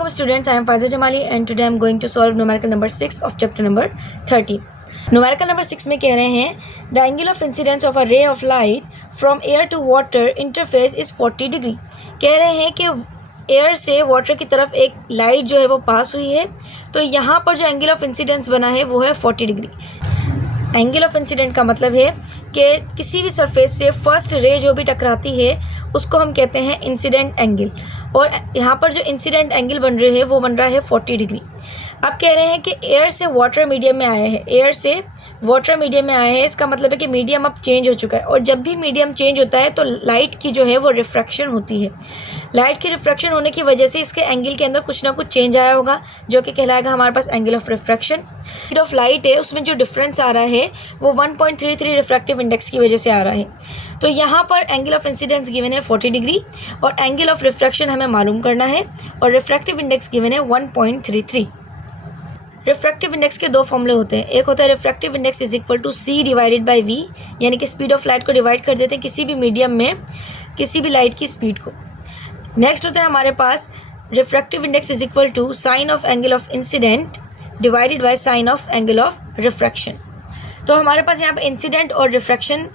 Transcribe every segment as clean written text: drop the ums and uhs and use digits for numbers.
Assalamualaikum students, I am Faiza Jamali and today I am going to solve numerical number 6 of chapter number 13. Numerical number 6 में कह रहे हैं the angle of incidence of a ray of light from air to water interface is 40 degree. कह रहे हैं कि air से water की तरफ एक लाइट जो है वो पास हुई है, तो यहाँ पर जो एंगल ऑफ इंसिडेंस बना है वो है 40 डिग्री. एंगल ऑफ इंसिडेंट का मतलब है कि किसी भी सरफेस से फर्स्ट रे जो भी टकराती है उसको हम कहते हैं इंसिडेंट एंगल, और यहाँ पर जो इंसिडेंट एंगल बन रही है वो बन रहा है 40 डिग्री. अब कह रहे हैं कि एयर से वाटर मीडियम में आया है, एयर से वाटर मीडियम में आया है, इसका मतलब है कि मीडियम अब चेंज हो चुका है, और जब भी मीडियम चेंज होता है तो लाइट की जो है वो रिफ्रैक्शन होती है. लाइट की रिफ्रैक्शन होने की वजह से इसके एंगल के अंदर कुछ ना कुछ चेंज आया होगा, जो कि कहलाएगा हमारे पास angle of refraction. Speed of light है उसमें जो डिफरेंस आ रहा है वो 1.33 रिफ्रैक्टिव इंडेक्स की वजह से आ रहा है. तो यहाँ पर एंगल ऑफ इंसिडेंस गिवन है 40 डिग्री और एंगल ऑफ रिफ्रैक्शन हमें मालूम करना है, और रिफ्रैक्टिव इंडेक्स गिवन है 1.33. रिफ्रैक्टिव इंडेक्स के दो फॉर्मूले होते हैं. एक होता है refractive index is equal to c divided by v, यानी कि स्पीड ऑफ लाइट को डिवाइड कर देते हैं किसी भी मीडियम में किसी भी लाइट की स्पीड को. नेक्स्ट होता है हमारे पास refractive index is equal to sine of angle of incident divided by sine of angle of refraction. तो हमारे पास यहाँ पर इंसिडेंट और रिफ्रैक्शन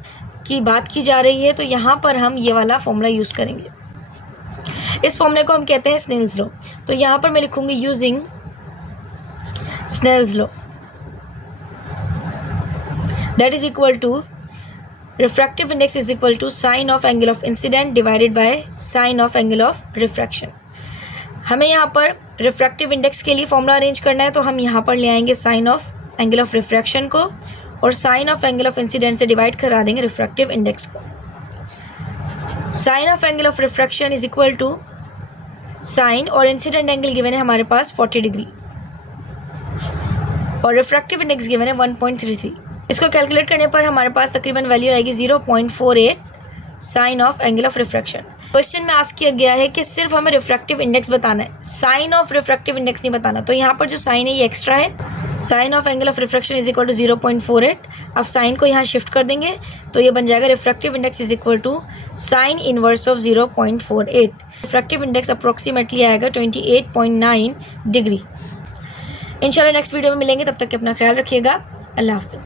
की बात की जा रही है, तो यहाँ पर हम ये वाला फॉर्मूला यूज़ करेंगे. इस फॉर्मूले को हम कहते हैं स्नेल्स लॉ. तो यहाँ पर मैं लिखूँगी using Snell's law, that is equal to refractive index is equal to sine of angle of incident divided by sine of angle of refraction. हमें यहाँ पर रिफ्रैक्टिव इंडेक्स के लिए फॉर्मूला अरेंज करना है, तो हम यहाँ पर ले आएंगे sine of angle of refraction को और sine of angle of incident से डिवाइड करा देंगे रिफ्रैक्टिव इंडेक्स को. Sine of angle of refraction is equal to sine, और इंसिडेंट एंगल गिवन है हमारे पास 40 डिग्री और रिफ्रैक्टिव इंडेक्स गिवन है 1.33. इसको कैलकुलेट करने पर हमारे पास तकरीबन वैल्यू आएगी 0.48 sine of angle of refraction. Question में आस्क किया गया है कि सिर्फ हमें रिफ्रैक्टिव इंडेक्स बताना है, साइन ऑफ रिफ्रैक्टिव इंडेक्स नहीं बताना. तो यहाँ पर जो साइन है ये एक्स्ट्रा है. Sine of angle of refraction is equal to 0.48. अब साइन को यहाँ शिफ्ट कर देंगे तो ये बन जाएगा refractive index is equal to sine inverse of 0.48. Refractive index approximately आएगा 28.9 डिग्री. इंशाल्लाह नेक्स्ट वीडियो में मिलेंगे, तब तक के अपना ख्याल रखिएगा. अल्लाह हाफ़िज़.